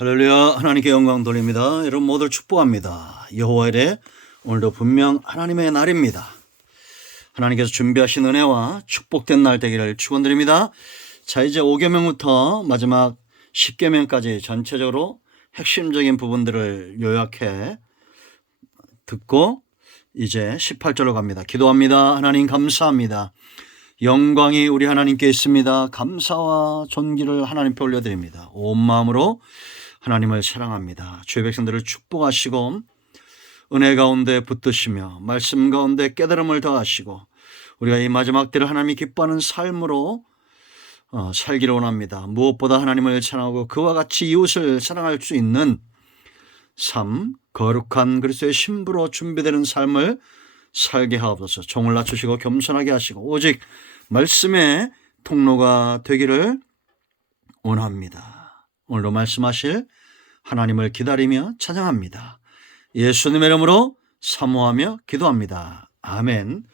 할렐루야. 하나님께 영광 돌립니다. 여러분 모두를 축복합니다. 여호와 이레 오늘도 분명 하나님의 날입니다. 하나님께서 준비하신 은혜와 축복된 날 되기를 축원드립니다. 자, 이제 5계명부터 마지막 10계명까지 전체적으로 핵심적인 부분들을 요약해 듣고 이제 18절로 갑니다. 기도합니다. 하나님 감사합니다. 영광이 우리 하나님께 있습니다. 감사와 존귀를 하나님께 올려드립니다. 온 마음으로 하나님을 사랑합니다. 주의 백성들을 축복하시고 은혜 가운데 붙드시며 말씀 가운데 깨달음을 더하시고 우리가 이 마지막 때를 하나님이 기뻐하는 삶으로 살기를 원합니다. 무엇보다 하나님을 찬양하고 그와 같이 이웃을 사랑할 수 있는 삶, 거룩한 그리스도의 신부로 준비되는 삶을 살게 하옵소서. 종을 낮추시고 겸손하게 하시고 오직 말씀의 통로가 되기를 원합니다. 오늘도 말씀하실 하나님을 기다리며 찬양합니다. 예수님의 이름으로 사모하며 기도합니다. 아멘.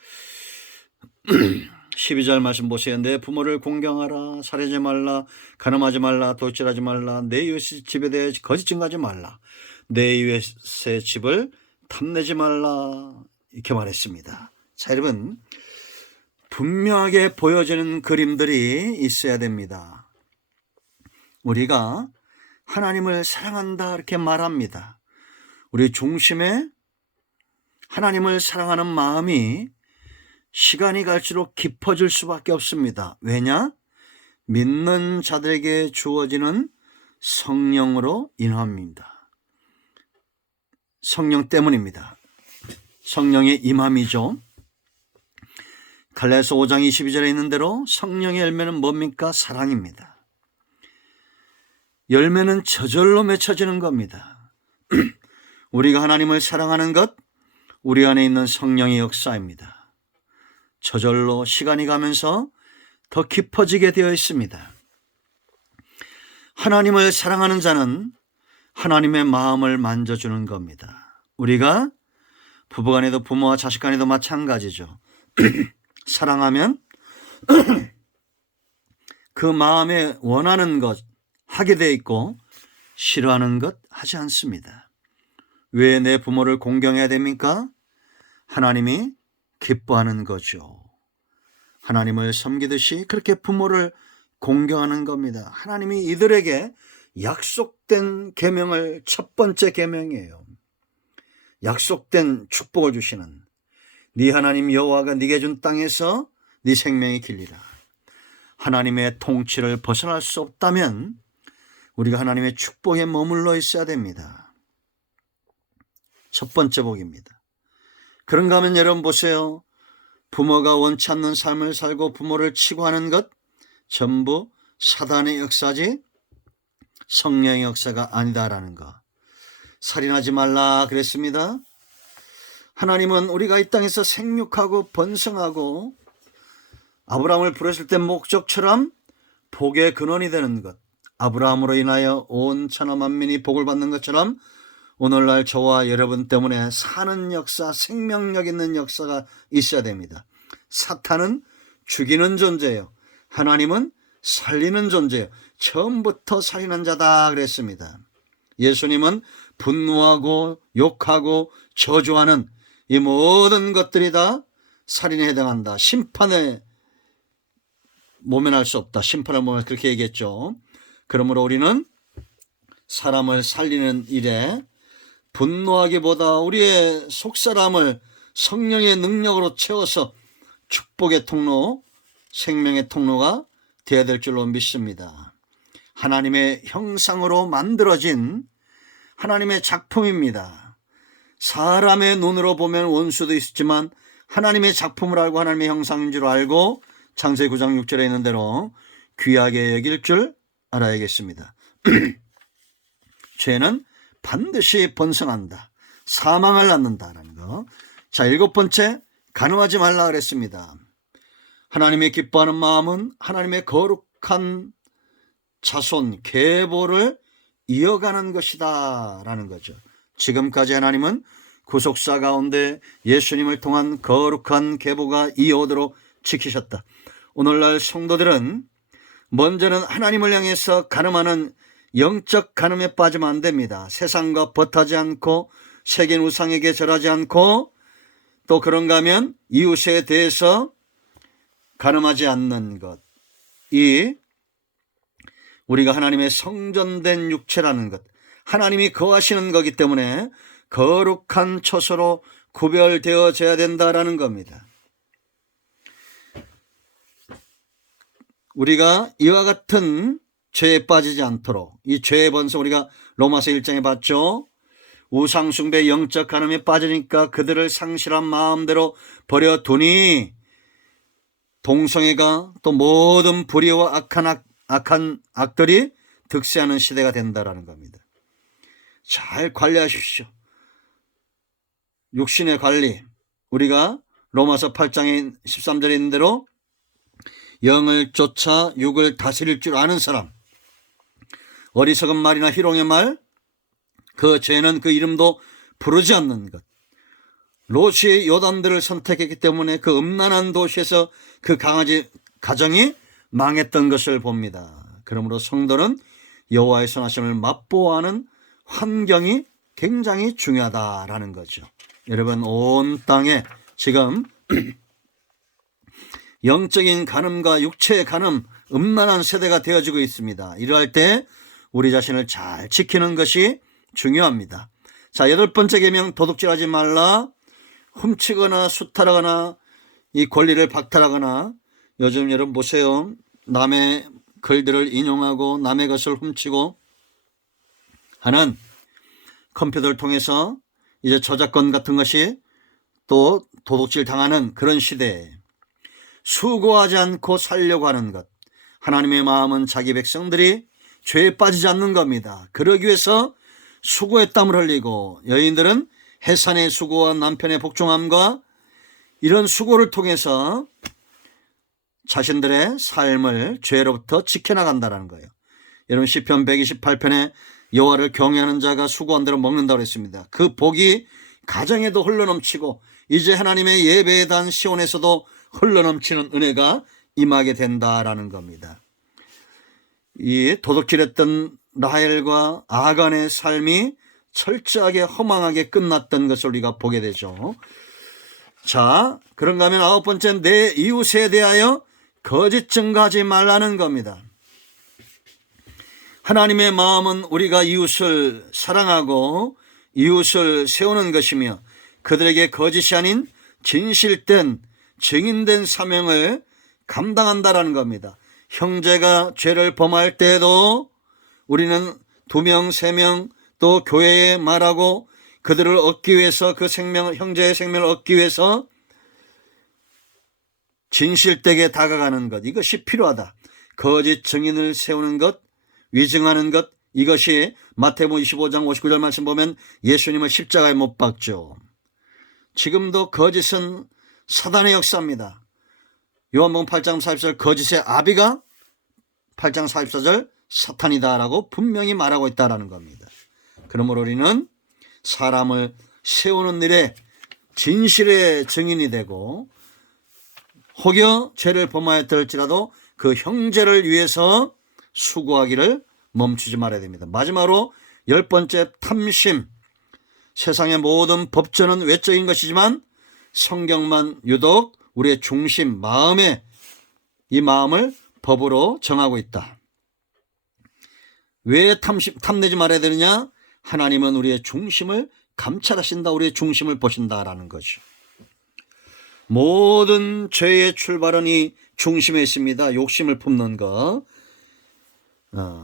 12절 말씀 보세요. 내 부모를 공경하라. 살해하지 말라. 간음하지 말라. 도둑질하지 말라. 내 이웃의 집에 대해 거짓 증거하지 말라. 내 이웃의 집을 탐내지 말라. 이렇게 말했습니다. 자, 여러분 분명하게 보여지는 그림들이 있어야 됩니다. 우리가 하나님을 사랑한다 이렇게 말합니다. 우리 중심에 하나님을 사랑하는 마음이 시간이 갈수록 깊어질 수밖에 없습니다. 왜냐? 믿는 자들에게 주어지는 성령으로 인합니다. 성령 때문입니다. 성령의 임함이죠. 갈라디아서 5장 22절에 있는 대로 성령의 열매는 뭡니까? 사랑입니다. 열매는 저절로 맺혀지는 겁니다. 우리가 하나님을 사랑하는 것, 우리 안에 있는 성령의 역사입니다. 저절로 시간이 가면서 더 깊어지게 되어 있습니다. 하나님을 사랑하는 자는 하나님의 마음을 만져주는 겁니다. 우리가 부부간에도 부모와 자식간에도 마찬가지죠. 사랑하면 그 마음에 원하는 것 하게 돼 있고 싫어하는 것 하지 않습니다. 왜 내 부모를 공경해야 됩니까? 하나님이 기뻐하는 거죠. 하나님을 섬기듯이 그렇게 부모를 공경하는 겁니다. 하나님이 이들에게 약속된 계명을 첫 번째 계명이에요. 약속된 축복을 주시는 네 하나님 여호와가 네게 준 땅에서 네 생명이 길리라. 하나님의 통치를 벗어날 수 없다면 우리가 하나님의 축복에 머물러 있어야 됩니다. 첫 번째 복입니다. 그런가 하면 여러분 보세요. 부모가 원치 않는 삶을 살고 부모를 치고 하는 것 전부 사단의 역사지 성령의 역사가 아니다라는 거. 살인하지 말라 그랬습니다. 하나님은 우리가 이 땅에서 생육하고 번성하고 아브라함을 부르실 때 목적처럼 복의 근원이 되는 것, 아브라함으로 인하여 온 천하 만민이 복을 받는 것처럼 오늘날 저와 여러분 때문에 사는 역사, 생명력 있는 역사가 있어야 됩니다. 사탄은 죽이는 존재예요. 하나님은 살리는 존재예요. 처음부터 살인한 자다 그랬습니다. 예수님은 분노하고 욕하고 저주하는 이 모든 것들이 다 살인에 해당한다. 심판에 모면할 수 없다. 심판을 모면 그렇게 얘기했죠. 그러므로 우리는 사람을 살리는 일에 분노하기보다 우리의 속사람을 성령의 능력으로 채워서 축복의 통로, 생명의 통로가 되어야 될 줄로 믿습니다. 하나님의 형상으로 만들어진 하나님의 작품입니다. 사람의 눈으로 보면 원수도 있지만 하나님의 작품을 알고 하나님의 형상인 줄 알고 창세기 9장 6절에 있는 대로 귀하게 여길 줄 알아야겠습니다. 죄는 반드시 번성한다. 사망을 낳는다라는 거. 자, 7번째, 간음하지 말라 그랬습니다. 하나님의 기뻐하는 마음은 하나님의 거룩한 자손, 계보를 이어가는 것이다 라는 거죠. 지금까지 하나님은 구속사 가운데 예수님을 통한 거룩한 계보가 이어오도록 지키셨다. 오늘날 성도들은 먼저는 하나님을 향해서 간음하는 영적 간음에 빠지면 안 됩니다. 세상과 벗하지 않고 세계 우상에게 절하지 않고 또 그런가 하면 이웃에 대해서 간음하지 않는 것. 이 우리가 하나님의 성전된 육체라는 것, 하나님이 거하시는 거기 때문에 거룩한 처소로 구별되어져야 된다라는 겁니다. 우리가 이와 같은 죄에 빠지지 않도록, 이 죄의 번성 우리가 로마서 1장에 봤죠. 우상숭배 영적 간음에 빠지니까 그들을 상실한 마음대로 버려두니 동성애가 또 모든 불의와 악한 악들이 득세하는 시대가 된다라는 겁니다. 잘 관리하십시오. 육신의 관리, 우리가 로마서 8장에 13절에 있는 대로 영을 쫓아 육을 다스릴 줄 아는 사람, 어리석은 말이나 희롱의 말, 그 죄는 그 이름도 부르지 않는 것. 롯이 요단들을 선택했기 때문에 그 음란한 도시에서 그 가정이 망했던 것을 봅니다. 그러므로 성도는 여호와의 선하심을 맛보아하는 환경이 굉장히 중요하다라는 거죠. 여러분, 온 땅에 지금 영적인 간음과 육체의 간음, 음란한 세대가 되어지고 있습니다. 이러할 때 우리 자신을 잘 지키는 것이 중요합니다. 자, 8번째 계명, 도둑질하지 말라. 훔치거나 수탈하거나 이 권리를 박탈하거나, 요즘 여러분 보세요. 남의 글들을 인용하고 남의 것을 훔치고 하는 컴퓨터를 통해서 이제 저작권 같은 것이 또 도둑질 당하는 그런 시대에 수고하지 않고 살려고 하는 것. 하나님의 마음은 자기 백성들이 죄에 빠지지 않는 겁니다. 그러기 위해서 수고의 땀을 흘리고, 여인들은 해산의 수고와 남편의 복종함과 이런 수고를 통해서 자신들의 삶을 죄로부터 지켜나간다는 거예요. 여러분, 시편 128편에 여호와를 경외하는 자가 수고한 대로 먹는다고 했습니다. 그 복이 가정에도 흘러넘치고 이제 하나님의 예배에 단 시온에서도 흘러넘치는 은혜가 임하게 된다라는 겁니다. 이 도둑질했던 라헬과 아간의 삶이 철저하게 허망하게 끝났던 것을 우리가 보게 되죠. 자, 그런가 하면 9번째, 내 이웃에 대하여 거짓 증거하지 말라는 겁니다. 하나님의 마음은 우리가 이웃을 사랑하고 이웃을 세우는 것이며 그들에게 거짓이 아닌 진실된 증인된 사명을 감당한다라는 겁니다. 형제가 죄를 범할 때에도 우리는 2명, 3명 또 교회에 말하고 그들을 얻기 위해서, 그 생명을, 형제의 생명을 얻기 위해서 진실되게 다가가는 것, 이것이 필요하다. 거짓 증인을 세우는 것, 위증하는 것, 이것이 마태복음 25장 59절 말씀 보면 예수님을 십자가에 못 박죠. 지금도 거짓은 사단의 역사입니다. 요한복음 8장 44절 거짓의 아비가 8장 44절 사탄이다라고 분명히 말하고 있다라는 겁니다. 그러므로 우리는 사람을 세우는 일에 진실의 증인이 되고, 혹여 죄를 범하였을지라도 그 형제를 위해서 수고하기를 멈추지 말아야 됩니다. 마지막으로 10번째, 탐심. 세상의 모든 법전은 외적인 것이지만 성경만 유독 우리의 중심, 이 마음을 법으로 정하고 있다. 왜 탐내지 말아야 되느냐? 하나님은 우리의 중심을 감찰하신다. 우리의 중심을 보신다라는 거죠. 모든 죄의 출발은 이 중심에 있습니다. 욕심을 품는 것.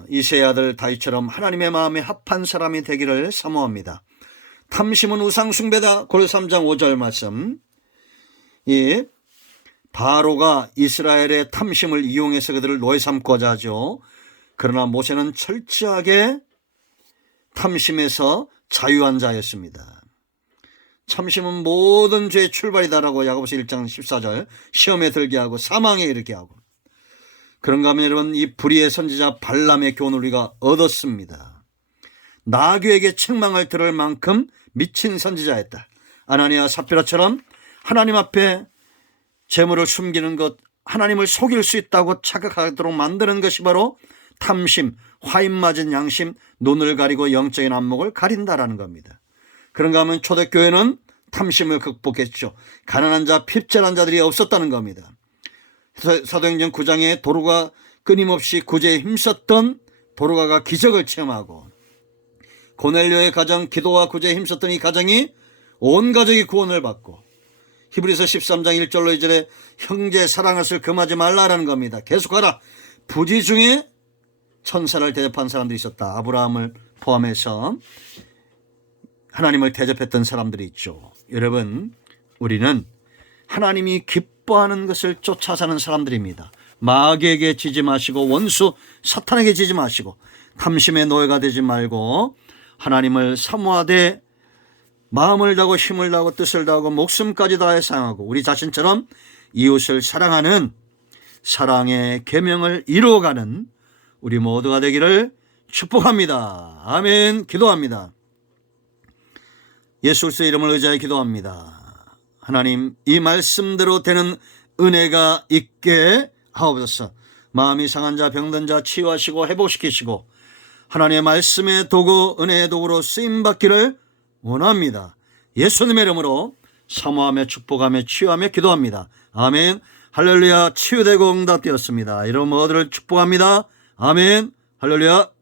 이새의 아들 다윗처럼 하나님의 마음에 합한 사람이 되기를 사모합니다. 탐심은 우상 숭배다. 골로새 3장 5절 말씀. 이 바로가 이스라엘의 탐심을 이용해서 그들을 노예 삼고자 하죠. 그러나 모세는 철저하게 탐심에서 자유한 자였습니다. 탐심은 모든 죄의 출발이다라고 야고보서 1장 14절 시험에 들게 하고 사망에 이르게 하고. 그런가 하면 여러분, 이 불의의 선지자 발람의 교훈을 우리가 얻었습니다. 나귀에게 책망을 들을 만큼 미친 선지자였다. 아나니아 삽비라처럼 하나님 앞에 재물을 숨기는 것, 하나님을 속일 수 있다고 착각하도록 만드는 것이 바로 탐심, 화인 맞은 양심, 눈을 가리고 영적인 안목을 가린다라는 겁니다. 그런가 하면 초대교회는 탐심을 극복했죠. 가난한 자, 핍절한 자들이 없었다는 겁니다. 사도행전 9장에 도로가 끊임없이 구제에 힘썼던 도로가가 기적을 체험하고, 고넬료의 가정, 기도와 구제에 힘썼던 이 가정이 온 가족이 구원을 받고, 히브리서 13장 1절로 2절에 형제 사랑을 금하지 말라라는 겁니다. 계속하라. 부지 중에 천사를 대접한 사람들이 있었다. 아브라함을 포함해서 하나님을 대접했던 사람들이 있죠. 여러분, 우리는 하나님이 기뻐하는 것을 쫓아 사는 사람들입니다. 마귀에게 지지 마시고 원수 사탄에게 지지 마시고 탐심의 노예가 되지 말고 하나님을 사모하되 마음을 다하고 힘을 다하고 뜻을 다하고 목숨까지 다해 사랑하고 우리 자신처럼 이웃을 사랑하는 사랑의 계명을 이루어가는 우리 모두가 되기를 축복합니다. 아멘. 기도합니다. 예수 그리스도의 이름을 의지하여 기도합니다. 하나님, 이 말씀대로 되는 은혜가 있게 하옵소서. 마음이 상한 자, 병든 자 치유하시고 회복시키시고 하나님의 말씀의 도구, 은혜의 도구로 쓰임받기를 원합니다. 예수님의 이름으로 사모하며 축복하며 치유하며 기도합니다. 아멘. 할렐루야. 치유되고 응답되었습니다. 이런 모두를 축복합니다. 아멘. 할렐루야.